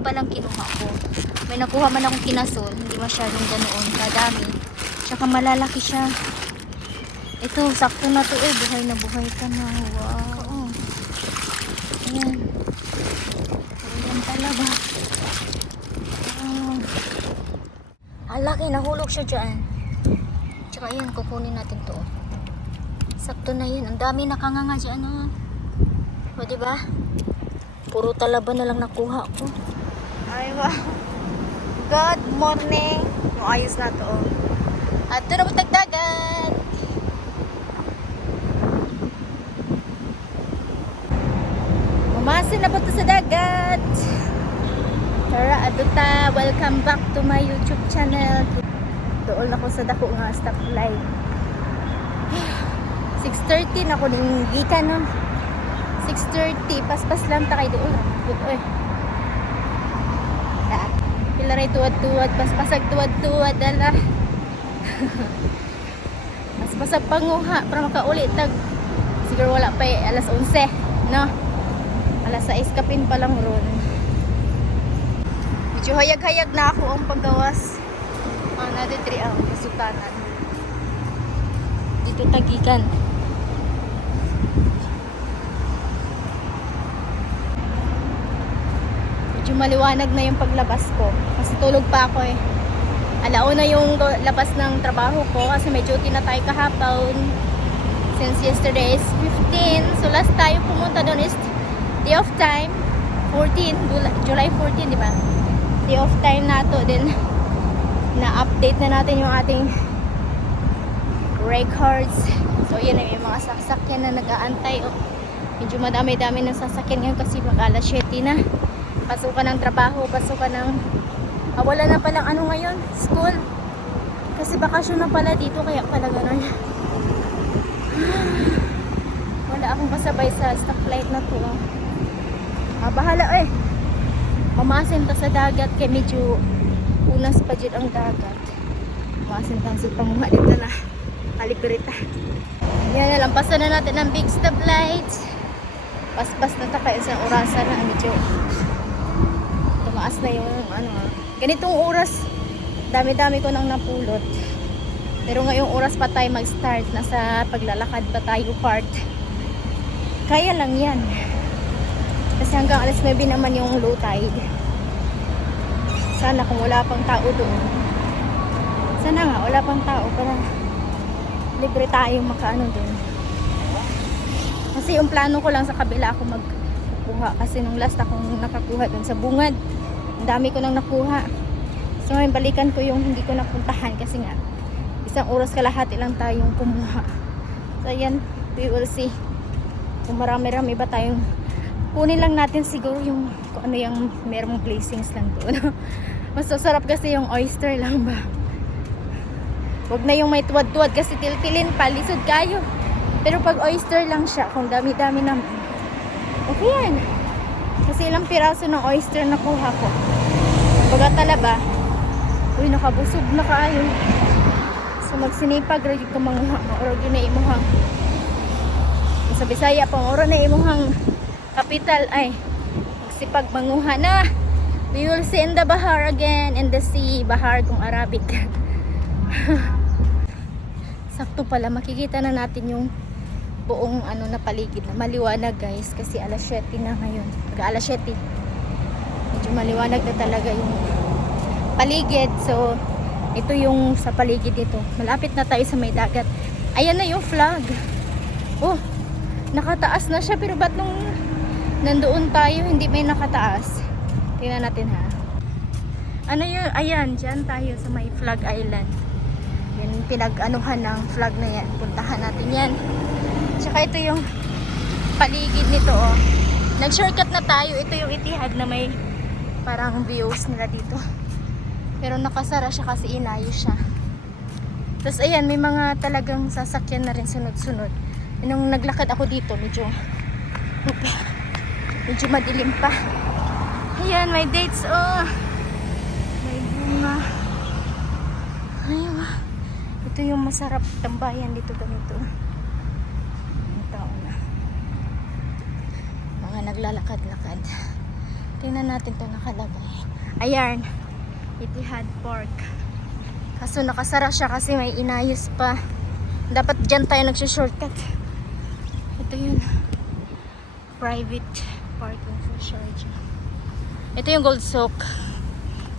na palang kinuha ko. May nakuha man akong kinasol, hindi masyadong ganoon kadami. Tsaka malalaki siya. Ito, sakto na to eh. Buhay na buhay ka na. Wow. Ayan. Ayan talaga. Ang laki, nahulog siya dyan. Tsaka ayan, kukunin natin to. Sakto na yun. Ang dami nakanganga dyan. O, diba? Puro talaba na lang nakuha ko. Ay, wow. Good morning. Ayos na to. At ito na po tagdagan. Umasin na po to sa dagat. Tara, aduta. Welcome back to my YouTube channel. Doon ako sa dako nga stoplight. 6:30 na ko ning gikan no. 6:30 paspas lang ta kay doon. Oy. Pila ray tuwad-tuwad, paspasag tuwad-tuwad dala. Paspasag panguha para makauli tag siguro wala pa alas 11, no? Alas 6 kapin pa lang ron. Medyo hayag-hayag na ako ang paggawas. Naditri ang kasutanan. Dito tagikan. Medyo maliwanag na yung paglabas ko. Kasi tulog pa ako eh. Alauna yung labas ng trabaho ko kasi may duty na tayo kahapon. Since yesterday is 15. So last tayo pumunta doon is day of time 14, July 14, di ba? Day of time na to. Then na-update na natin yung ating records. So yun na yung mga sasakyan na nag-aantay. Medyo madami-dami ng sasakyan ngayon kasi mag-alas 7 na. Pasukan ng trabaho, pasukan ng wala na palang ano ngayon, school. Kasi bakasyon na pala dito, kaya pala gano'n. Wala akong kasabay sa stoplight na to. Bahala eh. Mamasin ta sa dagat kay medyo unas pa dyan ang dagat. Mamasin ta sa panguha dito na halipirita. Yan na, lampasan na natin ang big stoplight. Paspas na ta kayo sa orasan na medyo tumaas na yung ganitong oras, dami-dami ko nang napulot. Pero ngayong oras pa tayo mag-start, nasa paglalakad pa tayo part. Kaya lang yan. Kasi hanggang alas 9 naman yung low tide. Sana kung wala pang tao doon. Sana nga, wala pang tao para libre tayong makaano doon. Kasi yung plano ko lang sa kabila ako magkuha. Kasi nung last akong nakakuha doon sa bungad, ang dami ko nang nakuha. So ngayon balikan ko yung hindi ko napuntahan kasi nga isang oras kalahati lang tayong kumuha. So yan, we will see kung marami-rami ba tayong kunin lang natin siguro yung kung ano yung merong placings lang doon. Mas sarap kasi yung oyster lang ba. Huwag na yung may tuwad-tuwad kasi tiltilin pa, lisod kayo. Pero pag oyster lang siya, kung dami-dami naman, okay yan. Kasi ilang piraso ng oyster nakuha ko. Baga talaba, uy, nakabusog na kaayo. So magsinipag, radyo ka manguha, maurag yun na imuhang. Sa Bisaya, pang oro na imuhang kapital ay magsipag manguha na. We will see in the bahar again, in the sea, bahar kung Arabic. Sakto pala, makikita na natin yung buong na paligid na maliwanag guys kasi alas 7 na ngayon. Alas 7. Medyo maliwanag na talaga yung paligid. So ito yung sa paligid dito. Malapit na tayo sa may dagat. Ayan na yung flag. Oh, nakataas na siya pero ba't nung nandoon tayo hindi may nakataas? Tingnan natin ha. Ano yun? Ayan, dyan tayo sa may flag island. Yan pinag-anuhan ng flag na yan. Puntahan natin yan. Tsaka ito yung paligid nito oh. Nag-shortcut na tayo. Ito yung Etihad na may parang views nila dito. Pero nakasara siya kasi inayos siya. Tapos ayan, may mga talagang sasakyan na rin sunod-sunod. Nung naglakad ako dito, medyo madilim pa. Ayan, may dates oh. May bunga. Ayun. Ito yung masarap tambayan dito ganito. Naglalakad-lakad. Tingnan natin ito nakalagay. Ayan. Etihad Park. Kaso nakasara siya kasi may inayos pa. Dapat dyan tayo nagsushortcut. Ito yun. Private parking sa Sharjah. Ito yung Gold Souk.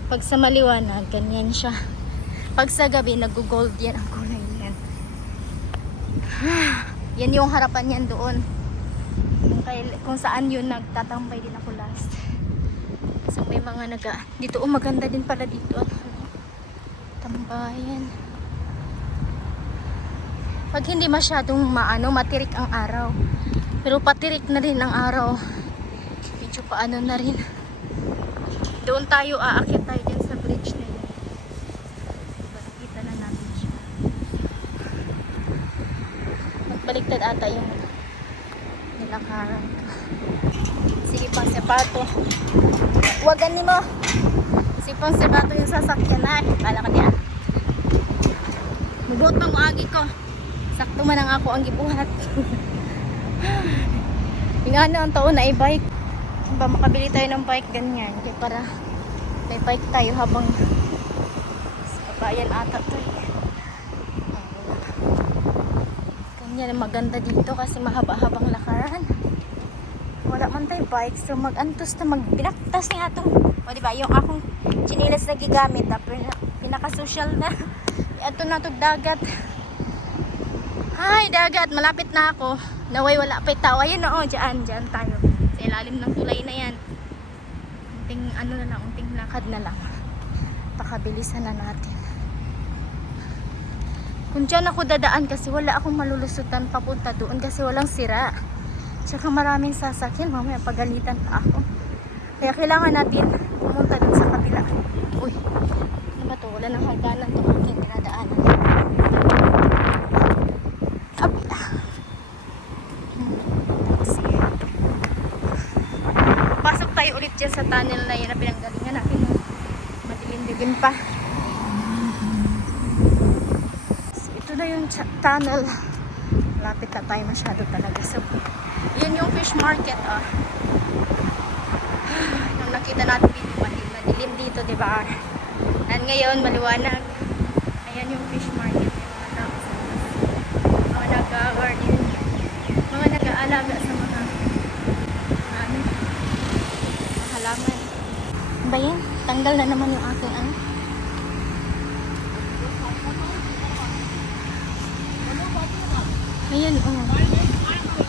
Pag sa maliwanag, ganyan siya. Pag sa gabi, nag-gold yan ang kulay yan. Yan yung harapan yan doon. Kung saan yun, nagtatambay din ako last. So may mga dito, maganda din pala dito. Tambayan. Pag hindi masyadong matirik ang araw. Pero patirik na din ang araw. Medyo paano na rin. Doon tayo, aakyat tayo dyan sa bridge na yun. Nakita na natin siya. Magbaliktad ata yung nilakaran ko. Sige pang sepato. Huwag ganin mo. Sige pang sepato yung sasakyan na. Kala ka niya. Mabuot pang uagi ko. Sakto man ang ako ang gibuhat. Yung ano ang taon na i-bike. Ba makabili tayo ng bike ganyan. Kaya para may bike tayo habang sa kabayan ata to eh. Ganyan maganda dito kasi mahaba-habang lakaran. Wala man tayo bike so mag-antos na binaktas niya itong o diba yung akong chinilas na gigamit pinaka-social na ito na ito dagat. Ay dagat malapit na ako. Naway wala pa tao. Ayun o dyan tayo sa ilalim ng tulay na yan. Unting ano na lang, unting lakad na lang. Pakabilisan na natin. Kung dyan ako dadaan kasi wala akong malulusutan papunta doon kasi walang sira. Tsaka maraming sasakyan, mamaya pagalitan pa ako. Kaya kailangan natin pumunta dun sa kabila. Uy, ano ba to? Wala nang hagdanan to aking dinadaanan. Kabila. Pasok tayo ulit dyan sa tunnel na yun na pinanggalingan natin. Madilim-dilim pa. So, ito na yung tunnel. Lapit na tayo masyado talaga. So, yun yung fish market, oh. Nung nakita natin dito, madilim dito, diba? And ngayon, maliwanag. Ayan yung fish market. Mga nag-garden. Mga nag-aalaga sa mga halaman. Ba yan? Tanggal na naman yung aking ano. Ayan, oh.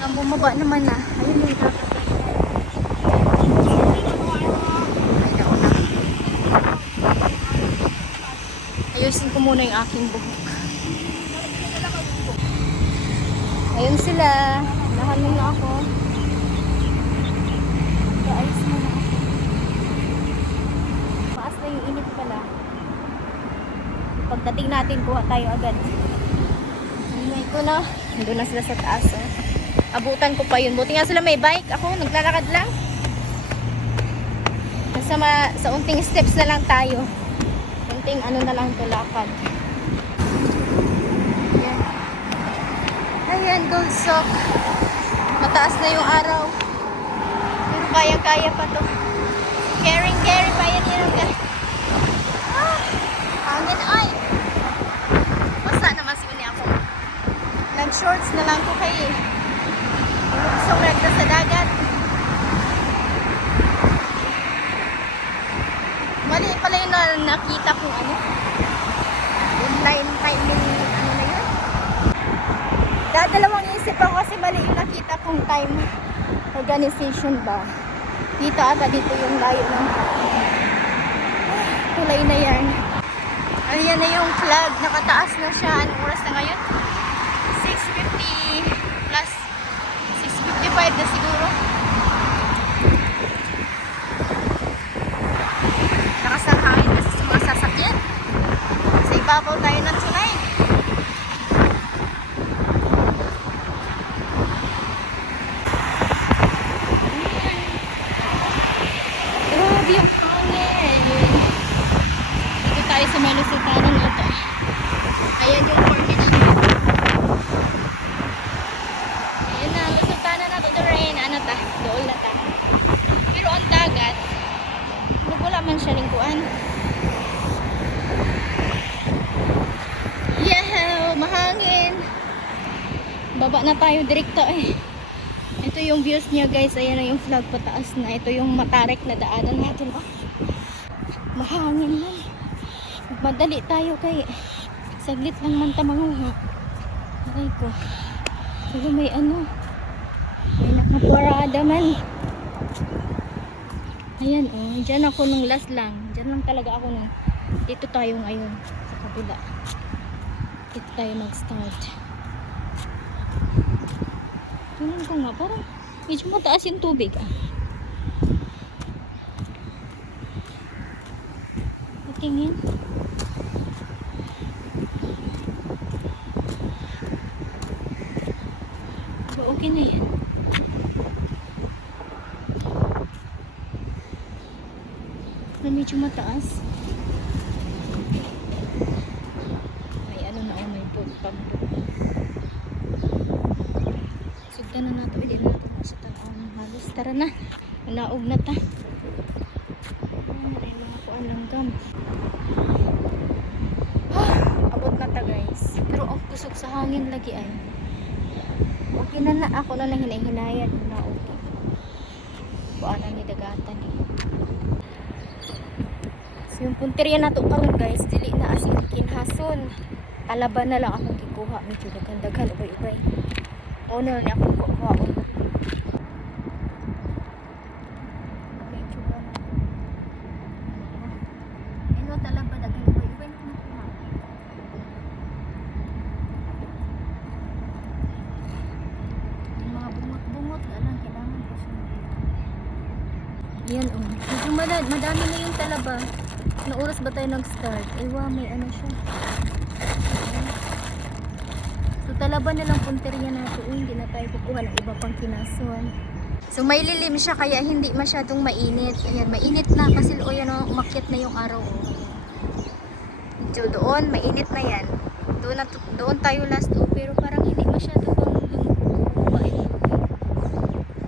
Ang bumaba naman na. Ayun yung dagat. Ay, nauna. Ayusin ko muna yung aking buhok. Ayun sila. Nahan na ako. Ayos mo na ako. Maas na yung init pala. Pagdating natin, kuha tayo agad. Ingay ko na. Nandun na sila sa taas, oh. Abutan ko pa yun. Buti nga sila may bike. Ako, naglalakad lang. Sa unting steps na lang tayo. Unting ano na lang ito, lakad. Ayan. Ayan, Gold Souk. Mataas na yung araw. Pero kaya-kaya pa to. Carry pa yan yun. Hangin ay. Basta naman siya ako. Nag-shorts na lang ko kayo. Gusto ko sa dagat. Mali pala yung nakita kong ano. Online timing ano na yun. Dadalawang isip ako kasi mali yung nakita kong time organization ba. Dito ata dito yung layo ng tulay na yan. Ayan na yung flag. Nakataas na siya. Anong oras na ngayon? 6:50 plus 6:55 na siguro. Lakas ng hangin kasi sa mga sasakyan. Sa ibabaw tayo ng tulay. Grabe yung hangin. Dito tayo sa malusutanan na ito. Ayan yung formation. Ayan na, lusutanan na to the rain. Ano ta? Dool na ta. Pero ang dagat, Wala man siya lingkuan. Yeah, mahangin. Baba na tayo direkta eh. Ito yung views niya guys. Ayan na yung flag pataas na. Ito yung matarik na daanan natin. Oh. Mahangin lang. Madali tayo kay saglit lang man tamanguha. Aray ko. Pero may ano. May nakaparada man. Ayan oh. Diyan ako nung last lang. Diyan lang talaga ako nung. Dito tayo ngayon. Sa kabila. Dito tayo mag-start. Tingnan ko nga. Parang medyo mataas yung tubig ah. Tingin. Okay na yan. Na medyo mataas. May ano na o may pambo. Sugdan na nato. Hindi na nato masitanaw ng halos. Tara na. Naog na ta. May mga kuan langgam. Abot na ta guys. Pero kusog sa hangin lagi ay. Okay na na ako na hinahinayad na okay. Buana ni dagatan eh. So yung punteriya na to karon guys, dili na as in kinhason. Talaba na lang akong gikuha, medyo daghan-daghan ubay-ubay. O na ni ako kuha. Ano talaba daghan ubay-ubay na kuha. Yan oh. Medyo madami na yung talaba. Anong oras ba tayo nag-start? Ewa, may ano siya. So talaba na lang punteriya nato. Hindi na tayo kukuha ng iba pang kinason. So may lilim siya kaya hindi masyadong mainit. Ayan, mainit na kasi o yan oh, umakyat na yung araw. Oh. So doon, mainit na yan. Doon tayo last oh, pero parang hindi masyado pang mainit.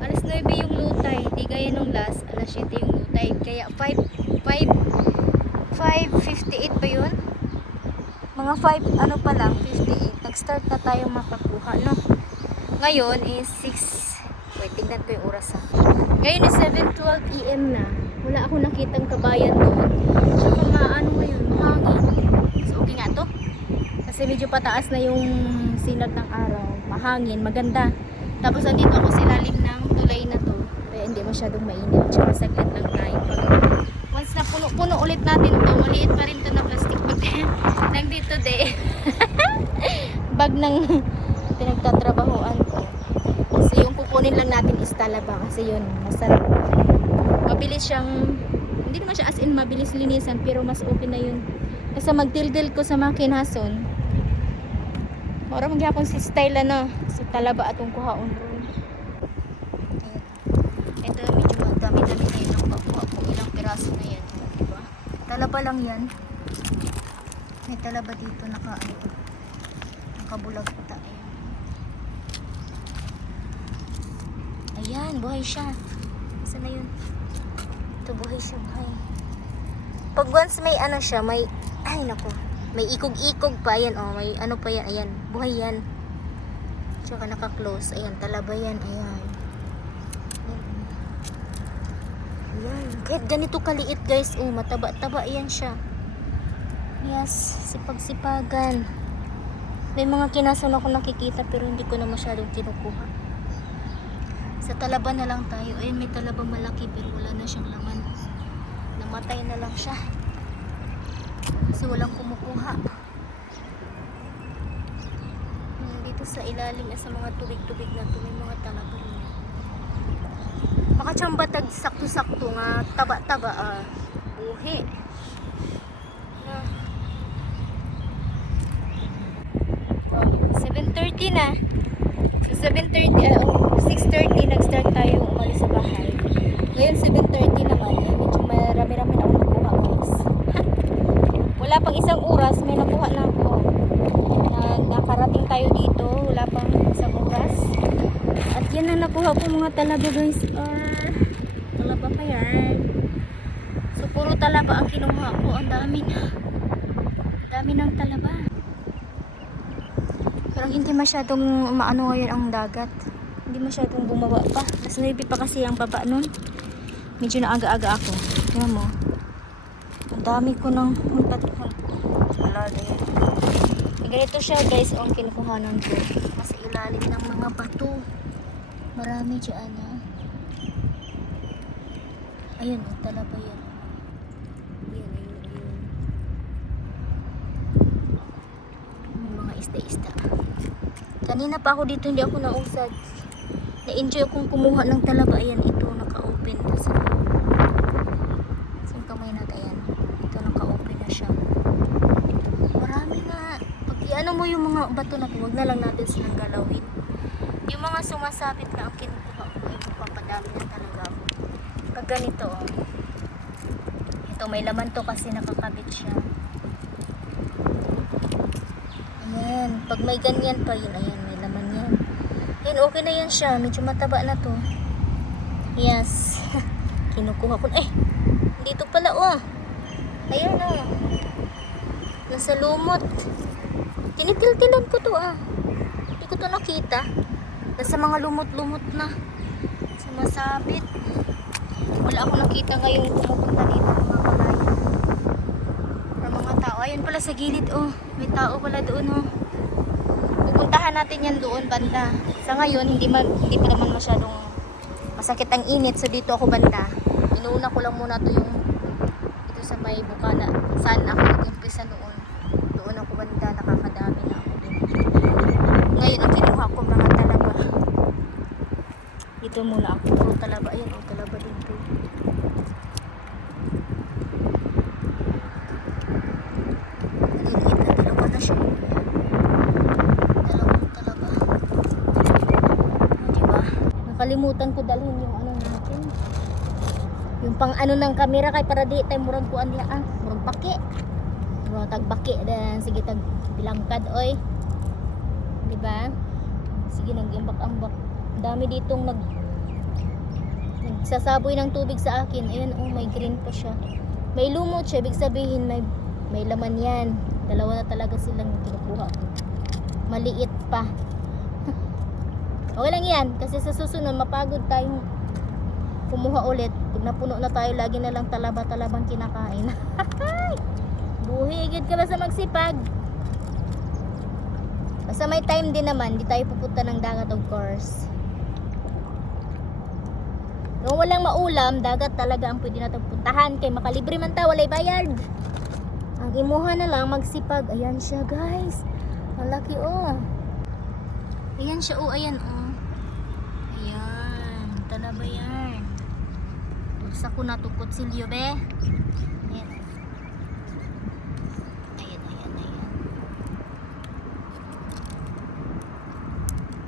Alas 9 yung low tide, di gaya nung last, alas 7 yung low tide. Kaya 5:58 ba yun? Mga 5, ano pa lang, 58. Nag-start na tayo makakuha, no? Ngayon is 6, wait, tignan ko yung oras ha. Ngayon is 7:12 AM na. Wala akong nakitang kabayan doon. Tsaka ano ngayon, mahangin. So okay nga to. Kasi medyo pataas na yung sinag ng araw. Mahangin, maganda. Tapos andito ako sa ilalim ng tulay na to. Kaya hindi masyadong mainit. Tsaka saglit lang tayo. Once na puno ulit natin to, maliit pa rin to na plastic bag. Nandito de. Bag ng pinagtatrabahoan ko. Kasi yung kukunin lang natin is talaba. Kasi yun, masarap. Mabilis siyang, hindi naman siya as in mabilis linisan, pero mas okay na yun. Kasi magdildil ko sa mga kinason. Mara magyapon si style na sa talaba atong kuhaon ron. Ito medyo madami-dami na yun ang pakuha kung ilang piraso na yan, diba? Talaba lang yan. May talaba dito nakabulag ta. Ayan, buhay siya. Saan na yun? Ito buhay siya, buhay. Pag once may ano siya, may ay nako. May ikog-ikog pa yan, oh, may ano pa yan, ayan, buhay yan. Tsaka naka-close, ayan, talaba yan, ayan. Ayan, kahit ganito kaliit guys, oh, mataba-taba yan siya. Yes, sipag-sipagan. May mga kinason ako nakikita pero hindi ko na masyadong kinukuha. Sa talaba na lang tayo, ayan, may talaba malaki pero wala na siyang laman. Namatay na lang siya. Kasi walang kumukuha. Dito sa ilalim sa mga tubig-tubig na ito, may mga talaba rin. Makachamba tag sakto-sakto nga taba-taba buhi. 7:30 na. So 6:30 nag-start tayo umalis sa bahay. Ngayon 7:30 naman, medyo marami-rami na ako nakuha guys. Wala pang isang oras, may nakuha na ako. Nakarating tayo dito, wala pang isang oras. At yan ang nakuha ko mga talaba guys. Talaba pa yan. So talaba ang kinuha ko. Ang dami na. Ang dami ng talaba. Parang hindi masyadong maano ngayon ang dagat. Hindi masyadong bumaba pa. Mas 9 pa kasi ang baba nun. Medyo naaga-aga ako. Tingnan mo. Ang dami ko ng malalim. Ganito siya guys ang kinukuhanan ko. Nasa ilalim ng mga bato. Marami dyan ha. Ayun o, talaba yan. Ayun. Yung mga isda-isda. Kanina pa ako dito, hindi ako nausad. Na-enjoy akong kumuha ng talaba. Ayan, ito naka-open. Sa kamay natin, ayan. Ito naka-open na siya. Marami nga. Pag i-ano mo yung mga bato na, huwag na lang natin silang galawin. Yung mga sumasabit na ang kinukuha ko, ay papadami na talaga ako. Pag ganito, oh. Ito, may laman to kasi nakakabit siya. Ayan. Pag may ganyan pa, yun, ayan, may laman yan. Ayan, okay na yan siya. Medyo mataba na to. Yes. Kinukuha ko. Eh, dito pala, oh. Ayan, oh. Nasa lumot. Tinitil-tilan ko to, ah. Hindi ko to nakita. Nasa mga lumot-lumot na. Sumasabit. Wala ako nakita ngayong pumupunta dito ng mga kalayan. Ng mga tao. Ayan pala sa gilid, oh. May tao pala doon, oh. Pupuntahan natin yan doon, banda. Sa ngayon, hindi pa naman masyadong masakit ang init. So dito ako banda. Inuuna ko lang muna to yung ito sa may bukana. Saan ako nag-umpisa noon. Doon ako banda. Nakakadami na ako doon. Ngayon, ang kinuha ko mga talaba. Dito muna ako. Puro talaba. Ayan, oh, talaba din to. Maliliit na talaba na siya. Dalawang talaba. O, diba? Nakalimutan ko dalhin yung ano natin. Yung pang ano ng camera kay para di tayo murag kuan diha ah. Murag baki. Murag tagbaki dan sige tag bilangkad oy. Diba? Sige nag-ambak-ambak. Dami ditong nagsasaboy ng tubig sa akin. Ayun, oh, may green pa siya. May lumot siya, ibig sabihin may laman yan. Dalawa na talaga silang kinukuha ko. Maliit pa. Okay lang yan, kasi sa susunod mapagod tayong kumuha ulit. Pag napuno na tayo, lagi na lang talaba-talabang kinakain. Buhigid ka ba sa magsipag? Basta may time din naman, di tayo pupunta ng dagat of course. Kung walang maulam, dagat talaga ang pwede natin puntahan. Kay makalibre man ta, walay bayad. Ang imuha na lang, magsipag. Ayan siya guys. Malaki oh. Ayan siya oh, ayan oh. Ayan, talaba yan. Sa ko natukot silyo be. Ayan. Ayan.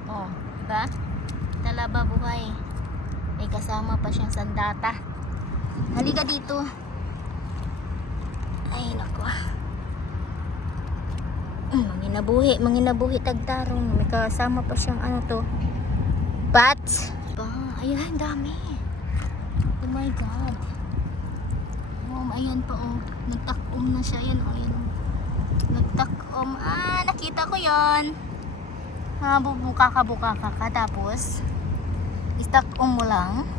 Oh, diba? Talaba buhay. May kasama pa siyang sandata. Halika dito. Ay, naku. Manginabuhi tagtarong. May kasama pa siyang ano to. Bats. Ayun, dami. Oh my God. Oh, ayan pa oh. Nagtakom na siya. Ayan oh, ayan. Nagtakom. Ah, nakita ko yon. Bubuka ka. Tapos istak-om mo lang.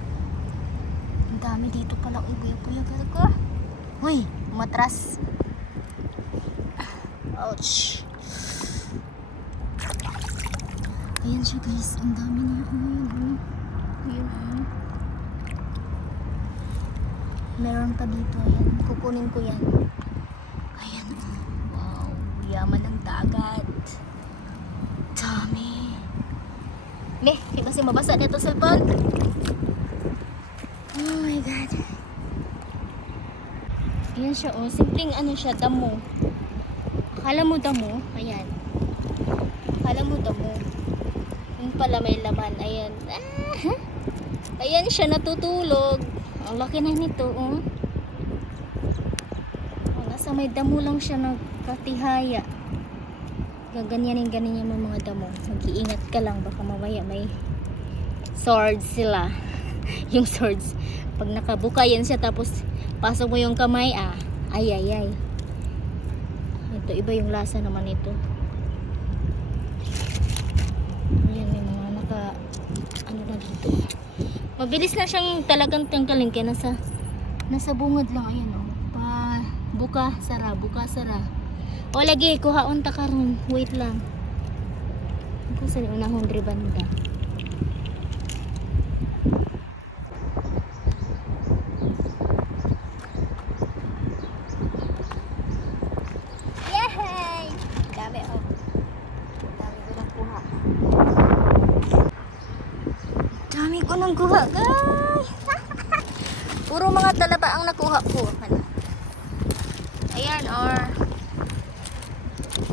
Ang dami dito pala. Uy, buya ko. Uy, matras. Ouch. Ayan siya guys. Ang dami niya. Ayan. Meron pa dito. Ayan. Kukunin ko yan. Ayan. Wow. Yaman ng dagat. Dami. Kasi mabasa nito cellphone. Oh my God. Ayan siya oh. Simpleng ano siya, damo. Akala mo damo? Ayan. Akala mo damo. Yung pala may laman. Ayan. Ayan siya natutulog. Ang laki na nito oh. Nasa may damo lang siya nagkatihaya. Gaganyanin yung mga damo. Mag-iingat ka lang. Baka mamaya may swords sila. Yung swords. Pag nakabuka yan siya tapos Pasok mo yung kamay, ah. Ay, ay, ay. Ito, iba yung lasa naman ito. Ayan, may mga ano na dito. Mabilis na siyang talagang tanggalin kaya nasa bungod lang. Ayan, oh. Buka, sara, buka, sara. O, lagi, kuhaon ta karon. Wait lang. Kung saan yung unahong banda. Yay! Dami, oh. Dami ko nang kuha. Dami ko nang kuha, guys. Puro mga talaba ang nakuha ko. Ayan, or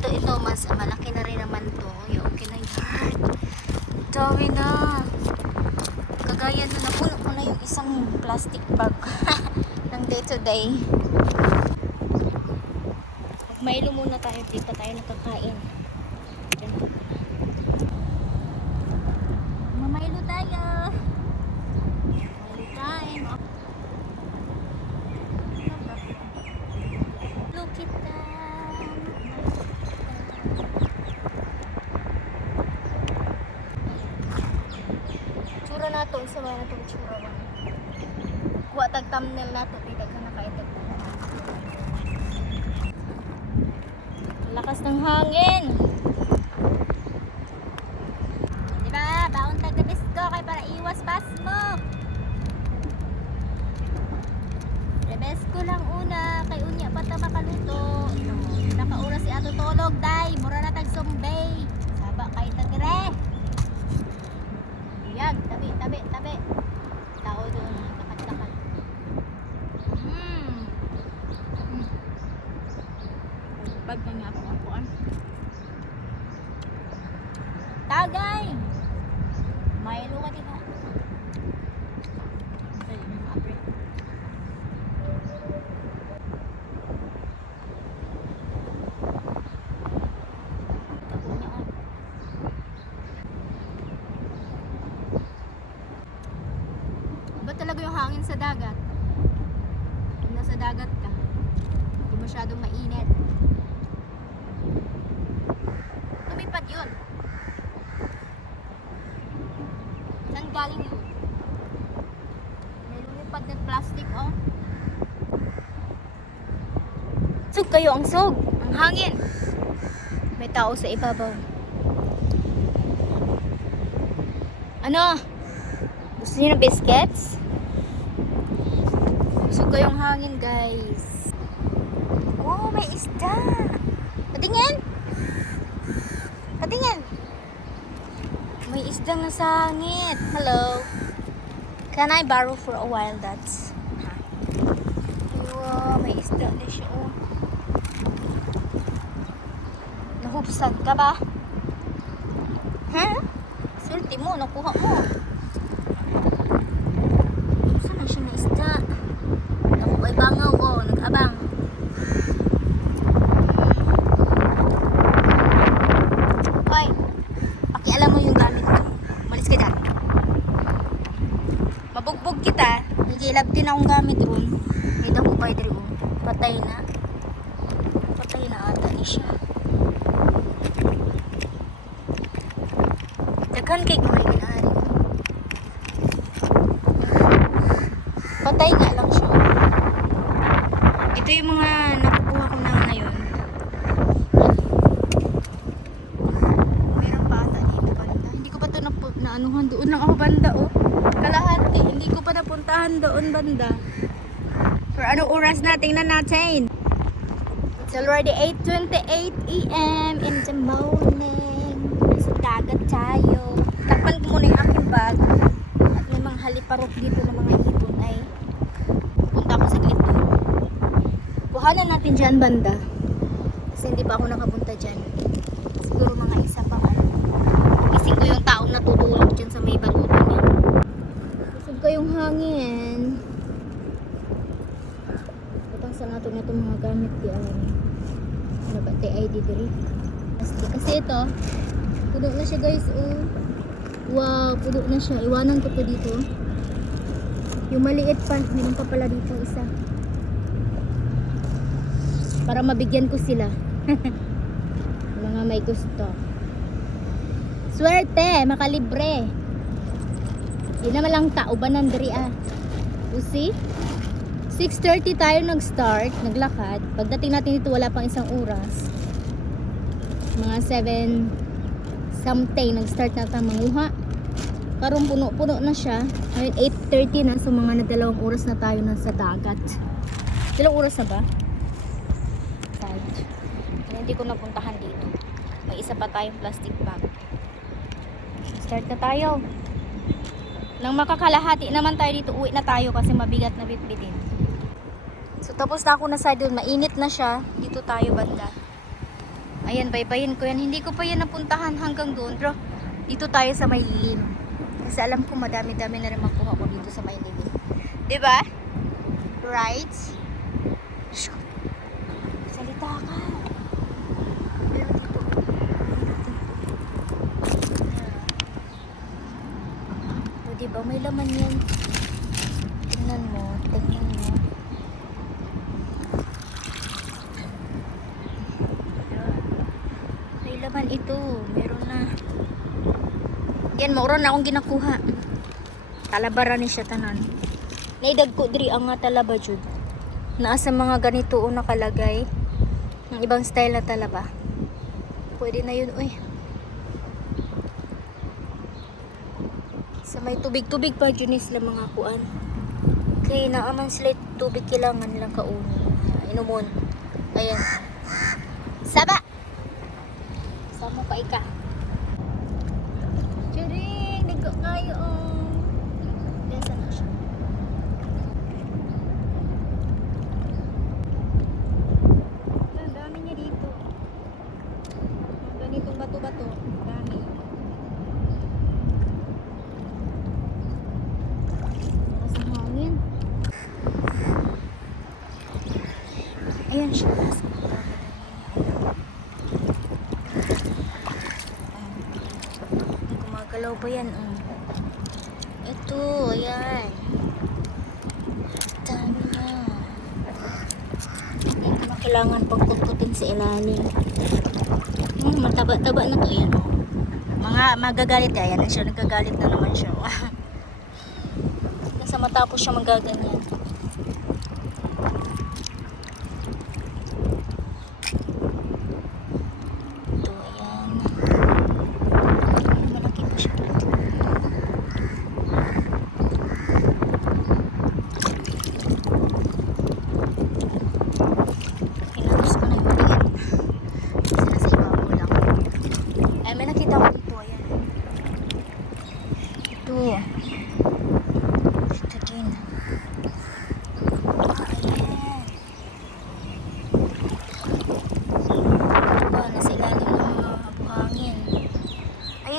ito mas malaki na rin naman to. Okay na yun. Dami na. Kagaya na napuno ko na yung isang plastic bag ng day to day. Magmailo muna tayo. Dito tayo nakakain. Mamailo tayo. Mamailo time. Look at that. Tsura na ito. Isa ba na itong tsura ba? Kuha tag thumbnail na ito. Tidak ka nakaitag. Lakas ng hangin. Diba? Baon tag na bisko kay para iwas pa smoke. Rebes ko lang una. Kay unya pa ta makaluto. Nakaura si ato tolog, day. Mura na tag sumbay. Saba kay tagire. Yag, tabi. Tao doon, lakad-lakad. Bag na nga ako apuan. Tagay! Mayro ka diba? Dali na maabre. Tapo niya on. Ba talaga yung hangin sa dagat? Kung nasa dagat ka, hindi masyadong mainit. Lumipad yun. Saan galing yun? May lumipad na plastic, oh. Sug kayo, ang sug. Ang hangin. May tao sa ibabaw. Ano? Gusto niyo ng biscuits? Sug kayong hangin, guys. Oh, may isda. Patingin! Patingin! May isda nga sa hangin. Hello. Can I borrow for a while, Dats? Wow, may isda na siya, oh. Nahubsan ka ba? Ha? Sulti mo, nakuha mo. Saan na siya na isda? Ako ay bangaw, oh. Nag-abang. Hoy, pakialam mo yung gamit ko. Umalis ka dyan. Mabugbog kita. Nagilab din akong gamit ron. May dako pa rin ron. Patay na. Patay na ata ni siya. Daghan kay kumay ginari. Patay nga lang siya. Ito yung mga nakukuha ko na ngayon. Meron pa ata dito banda. Hindi ko pa ito naanuhan. Doon lang ako banda, oh. Kalahati. Hindi ko pa napuntahan doon banda. For anong oras na? Tingnan natin. It's already 8:28 AM in the morning. Nasa dagat tayo. Takpan ko muna yung aking bag. At may mga haliparok dito ng mga ibon ay punta ako sa glito. Kuhanan natin dyan banda. Kasi hindi pa ako nakapunta dyan. Siguro mga isa pang gising ko yung taong natutulog dyan sa may balutan niya. Busog ko yung hangin. Patangsan natin na itong mga gamit diyan. Ano ba? ID diri. Kasi ito, puno na siya, guys. Oh. Wow, puno na siya. Iwanan ko to dito. Yung maliit pa, meron pa pala dito isa. Para mabigyan ko sila. Mga may gusto. Swerte, makalibre. Di naman lang tao ba nandri ah. You see? 6:30 tayo nag-start, naglakad. Pagdating natin dito wala pang isang oras. Mga 7 something nag-start na tayong manguha. Karong puno-puno na siya. Ngayon 8:30 na, so mga nagdalawang oras na tayo na sa dagat. Dalawang oras na ba? Hindi ko napuntahan dito. May isa pa tayong plastic bag. Start na tayo. Nang makakalahati naman tayo dito, uwi na tayo kasi mabigat na bitbitin. So tapos na ako na side doon. Mainit na siya. Dito tayo banda. Ayan, baybayin ko yan. Hindi ko pa yan napuntahan hanggang doon. Pero dito tayo sa may lilim. Kasi alam ko madami-dami na rin makuha ko dito sa may lilim. Diba? Right? Salita ka. Diba may laman yan. Tingnan mo. May laman ito. Meron na. Yan, maura na akong ginakuha. Talabara ni siya tanan. Naidag ko diri ang nga talaba jud. Naa sa mga ganito o nakalagay. Ng ibang style na talaba. Pwede na yun, uy. Sa may tubig-tubig pa dyan sila mga kuan. Kaya naaman sila tubig kailangan nilang kaunin. Inumon. Ayan. Saba! Sama pa ika. Charing! Nagko kayo. Desa na siya. Ang dami niya dito. Ganitong bato-bato. Dami. Ayan siya. Gumagalaw ba yan? Ito, ayan. Dami na. Hindi ko na kailangan pagkukutin sa ilalim. Mataba-taba na to. Ayan. Mga magagalit. Ayan na siya. Nagagalit na naman siya. Nasa matapos siya magaganyan.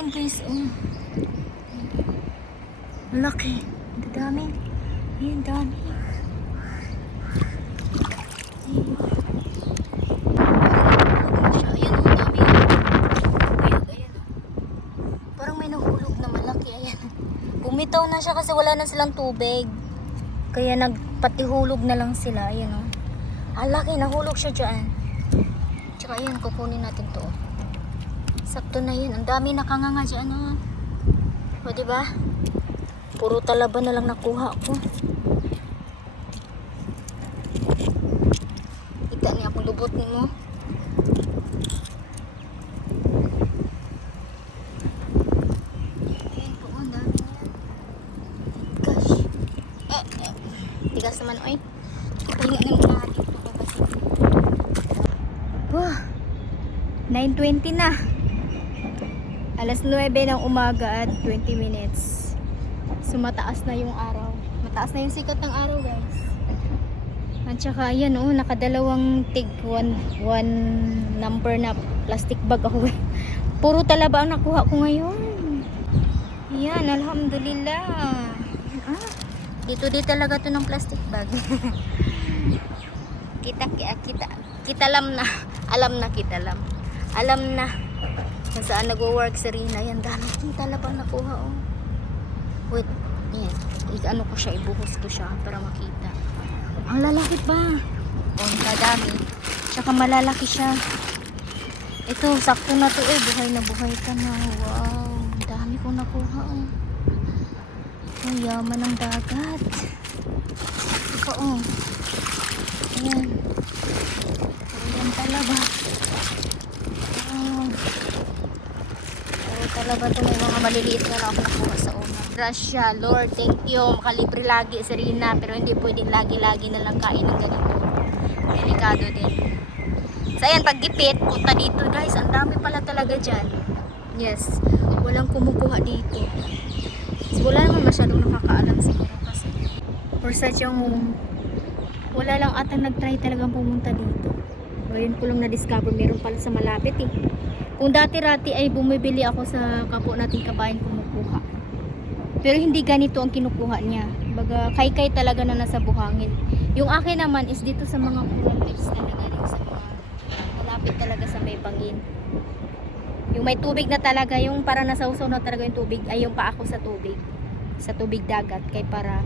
Guys, laki. Ang dami. Ayan, dami. Ayan, ang dami. Ayan. Parang may nahulog na malaki. Ayan. Bumitaw na siya kasi wala na silang tubig. Kaya nagpatihulog na lang sila. Ayan, oh. Ang laki, nahulog siya dyan. Tsaka ayan, kukunin natin to. Sakto na yun. Ang dami nakanganga dyan, oh. O, diba? Puro talaba na lang nakuha ko. Ita niya akong lubot ni mo. Ayan po, ang dami niya. Gosh. Tigas naman, oy. Pahinga ng lahat ito. Wow. 9:20 na. Alas 9 ng umaga at 20 minutes. So mataas na yung araw. Mataas na yung sikat ng araw, guys. At saka ayan, oh, nakadalawang tig one number na plastic bag ako. Puro talaba ang nakuha ko ngayon. Ayan, alhamdulillah. Dito talaga to ng plastic bag. Kita lam na. Alam na kita lam. Alam na kung saan nagwo-work si Rina. Yan, dami talabang nakuha, oh. Wait, yan. Ano ko siya, ibuhos ko siya para makita. Ang lalaki pa. O, kadami. Tsaka malalaki siya. Ito, sakto na to eh. Buhay na buhay ka na. Wow, ang dami kong nakuha. Oh. Ang yaman ng dagat. Ito oh. Ayan. Ayan talaga. Oh. Pero talaga to, may mga maliliit na lang ako nakuha sa una. Grasya, Lord, thank you. Makalibre lagi si Rina, pero hindi pwedeng lagi-lagi na lang kain ng ganito. Delikado din. So ayan, paggipit, punta dito guys. Ang dami pala talaga dyan. Yes, walang kumukuha dito. So, wala naman masyadong nakakaalam siguro kasi for such yung wala lang atang nag-try talagang pumunta dito. Ngayon ko lang na-discover meron pala sa malapit eh. Kung dati-rati ay bumibili ako sa kapwa nating kabayan kumukuha. Pero hindi ganito ang kinukuha niya. Baga kay-kay talaga na nasa buhangin. Yung akin naman is dito sa mga coral reefs talaga rin sa mga malapit talaga sa may bangin. Yung may tubig na talaga, yung para nasawsaw na talaga yung tubig, ay yung pa ako sa tubig dagat, kay para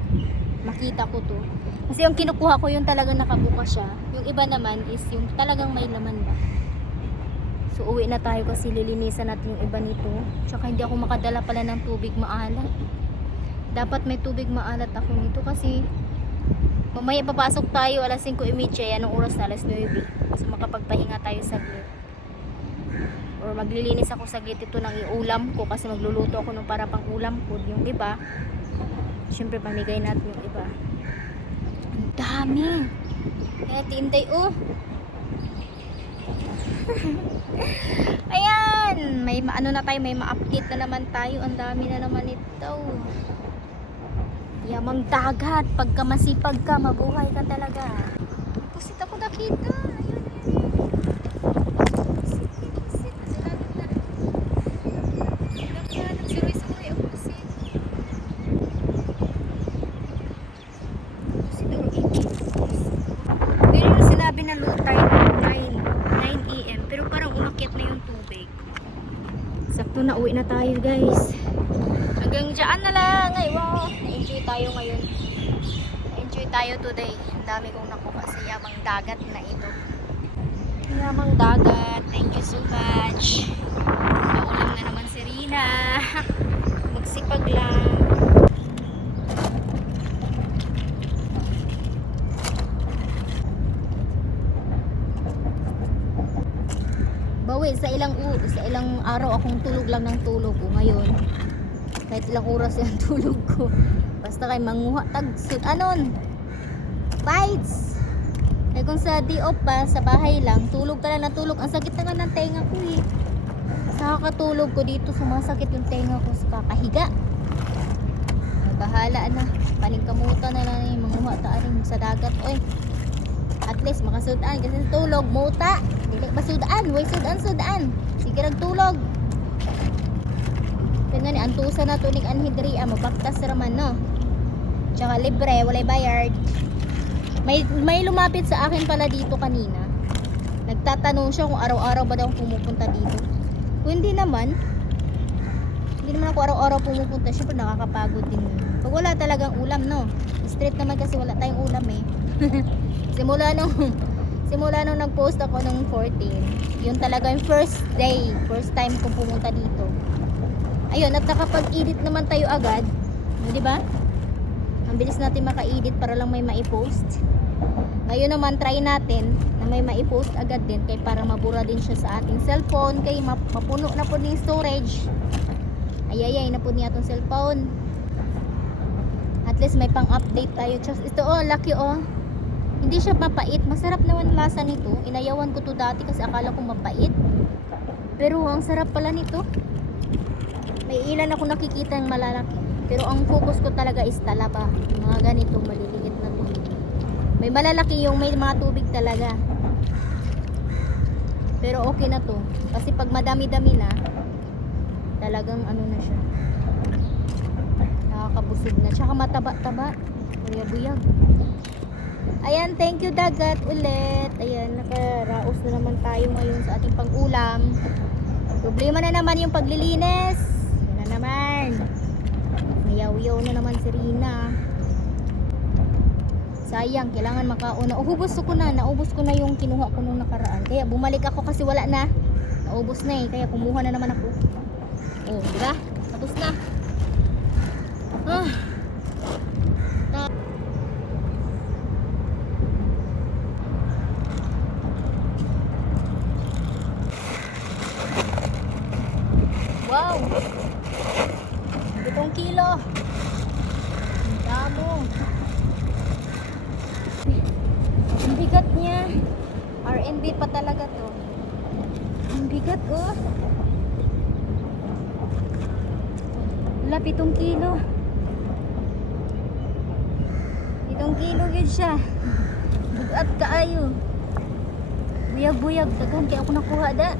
makita ko to. Kasi yung kinukuha ko yung talagang nakabuka siya. Yung iba naman is yung talagang may laman ba. So uwi na tayo kasi lilinisan natin yung iba nito. Tsaka hindi ako makadala pala ng tubig maalat. Dapat may tubig maalat ako nito kasi mamaya papasok tayo alas 5:30, anong oras na? Alas 9. So makapagpahinga tayo saglit. Or maglilinis ako saglit ito ng iulam ko kasi magluluto ako ng para pang ulam ko. Yung iba, syempre pamigay natin yung iba. Ang dami. Kaya tinday oh. Ayan, may maano na tayo, may ma-update na naman tayo. Ang dami na naman ito. Yamang dagat, pagka masipag ka, mabuhay ka talaga. Pusit ako nakita. Sinabi na low tide 9 AM pero parang umakyat na yung tubig. Sakto na uwi na tayo guys. Hanggang dyan na lang. Ay wow, na-enjoy tayo ngayon. Na-enjoy tayo today. Ang dami kong nakuha sa yamang dagat na ito. Yamang dagat, thank you so much. Naulam na naman si Rina. Magsipag lang. Bawi sa ilang araw akong tulog lang ng tulog ko ngayon. Kahit ilang oras yung tulog ko. Basta kay manguha tagsud anon. Bites. Kaya kung sa day off pa sa bahay lang, tulog ka lang na tulog. Ang sakit na nga ng tenga ko eh. Sa kakatulog ko dito sumasakit yung tenga ko sa kakahiga. Ay, bahala na. Paningkamutan na lang yung manguha taarin sa dagat. Oy. At least makasudan kasi tulog muta. Dili ba sudan? Way sudan. Sige nagtulog. Kaya ni antusa na tunig anhidri mabaktas raman no. Tsaka libre, walay bayad. May lumapit sa akin pala dito kanina. Nagtatanong siya kung araw-araw ba daw pumupunta dito. Kung hindi naman ako araw-araw pumupunta. Syempre nakakapagod din. Pag wala talagang ulam no. Straight naman kasi wala tayong ulam eh. Simula nung nag-post ako nung 14, yun talaga yung first time kong pumunta dito. Ayun, at nakapag-edit naman tayo agad. Di ba? Ang bilis natin maka-edit para lang may ma-post. Ngayon naman, try natin na may ma-post agad din kay para mabura din siya sa ating cellphone kay mapuno na po ng storage. Ayayay na po niya itong cellphone. At least may pang-update tayo. Ito oh, lucky oh. Hindi siya mapait. Masarap naman lasa nito. Inayawan ko to dati kasi akala ko mapait. Pero ang sarap pala nito. May ilan ako nakikita ng malalaki. Pero ang focus ko talaga is talaba. Mga ganito maliliit na to. May malalaki yung may mga tubig talaga. Pero okay na to. Kasi pag madami-dami na, talagang ano na siya. Nakakabusog na. Tsaka mataba-taba. Buyag-buyag. Ayan, thank you dagat ulit. Ayan, nakaraos na naman tayo ngayon sa ating pang-ulam. Problema na naman yung paglilinis. Yan na naman. Mayaw-yaw na naman si Rina. Sayang, kailangan makauna. Ubos ko na, naubos ko na yung kinuha ko nung nakaraan. Kaya bumalik ako kasi wala na. Naubos na eh, kaya kumuha na naman ako. Oh, di ba? Tapos na. Ah. Wow! 7 kilo. Ang damo. Ang bigat niya. RNB pa talaga to. Ang bigat oh. Wala, 7 kilo. 7 kilo yun siya. Bugat kaayo. Buyag-buyag. Daghan kaya ako nakuha da.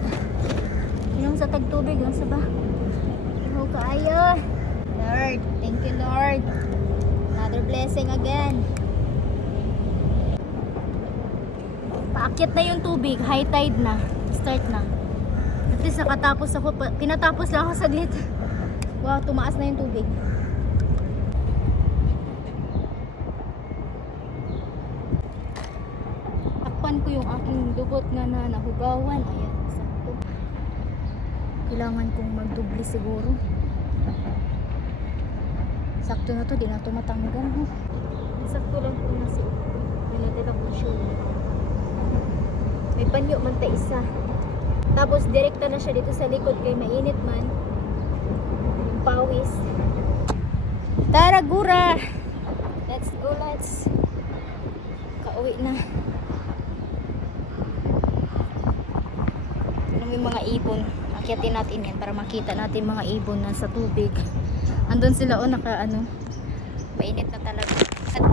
Yung sa tagtubig. Yung sa ba? Ano kaayo. Lord. Thank you Lord. Another blessing again. Paakyat na yung tubig. High tide na. Start na. At least nakatapos ako. Pinatapos lang ako saglit. Wow, tumaas na yung tubig. Takpan ko yung aking dugot nga na nahugawan. Ayan, sakto. Kailangan kong magdubli siguro. Sakto na to, di na to matanggal. Sakto lang po na si may natila po siya. May panyo man ta isa. Tapos direkta na siya dito sa likod kay mainit man. Yung pawis. Tara gura! Let's go, let's. Kauwi na. May mga ibon. Akyatin natin yan para makita natin mga ibon na sa tubig. Andun sila o naka ano. Mainit na talaga. At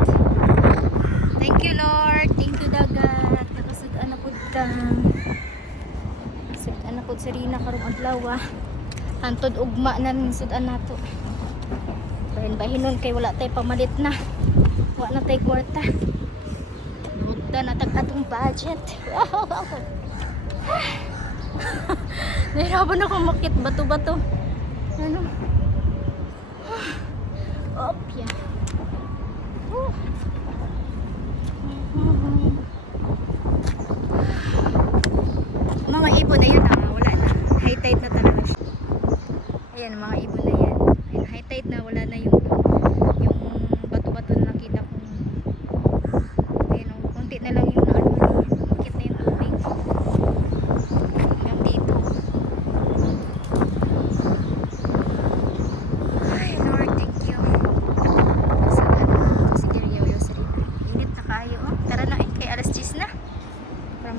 thank you Lord. Thank you dagat. Nakasudan na po ka. Sudan na po sa Rina karong adlaw. Hantod ugma na ng sudan nato. Bahin-bahinon kay wala tay pamalit na. Wala na tay kwarta. Bugda na tag atong budget. Nahirapan ako makit bato-bato. Ano? Opya. Mga ibon na yun wala na. High tide na talaga siya. Ayan, mga ibon na yan. Ayan, high tide na, wala na yung bato-bato na nakita kong ayan, konti na lang yung makit na yung tubig. Hanggang dito. Ay, Lord, thank you. Sige, yoyo sa rin. Init na kayo. Oh. Tara na eh, kay alas 10 na. Para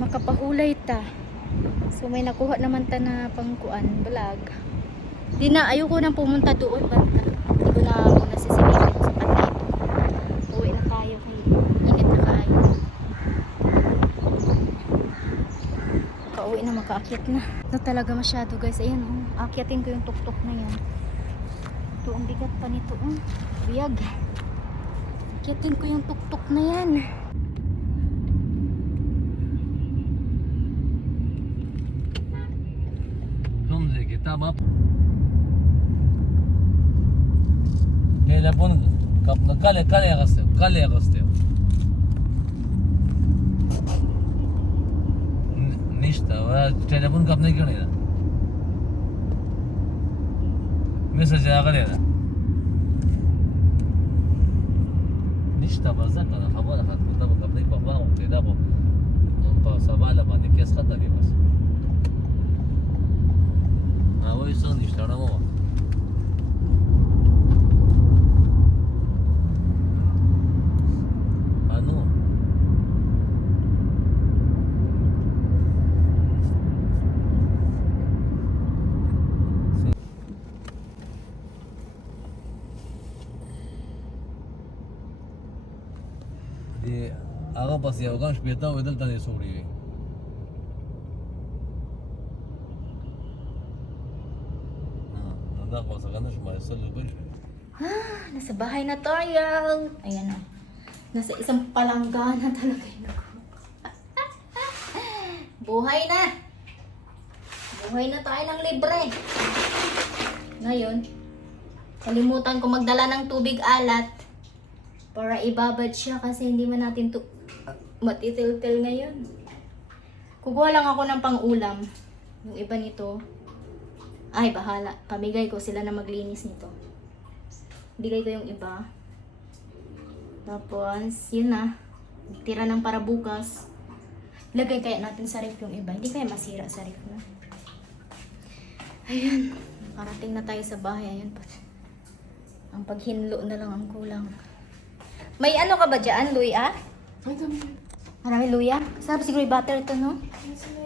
makapahulay ta. So may nakuha naman ta na pangkuan, vlog. Di na, ayoko nang pumunta doon banta. Hindi ko na muna sisilipin sa pati ito. Uwi na tayo kay init na kaayo. Kauwi na, makaakyat na. Ito talaga masyado guys. Ayan oh, akyatin ko yung tuktok na yan. Ito ang bigat pa nito oh. Biyag. Akyatin ko yung tuktok na yan. Tama. Telefon kale yakastıyor. Nişta, telefon kapına gidiyor. Mesaj kale ya. Nişta bazak kana hava rahat. Tabii kapıyı papağan dedi bu. Sabahla bana kes kata gibi. O yüzden işte arama var. Ano? Di aga pas ya kan şpeta ödel tane soruyor. Nasa bahay na tayo. Ayan na. Nasa isang palanggana talaga yun ako. Buhay na. Buhay na tayo ng libre. Ngayon, kalimutan ko magdala ng tubig alat. Para ibabad siya kasi hindi man natin to matitil-til ngayon. Kukuha lang ako ng pang-ulam. Yung iba nito, ay bahala. Pamigay ko sila na maglinis nito. Bigay ko yung iba. Tapos, yun na. Tira ng para bukas. Lagay kaya natin sa ref yung iba. Hindi kaya masira sa ref na. Ayan. Nakarating na tayo sa bahay. Ayan pa. Ang paghinlo na lang ang kulang. May ano ka ba dyan, luya? Ay, dami. Marami luya? Sarap siguro yung butter ito, no? Ay, sila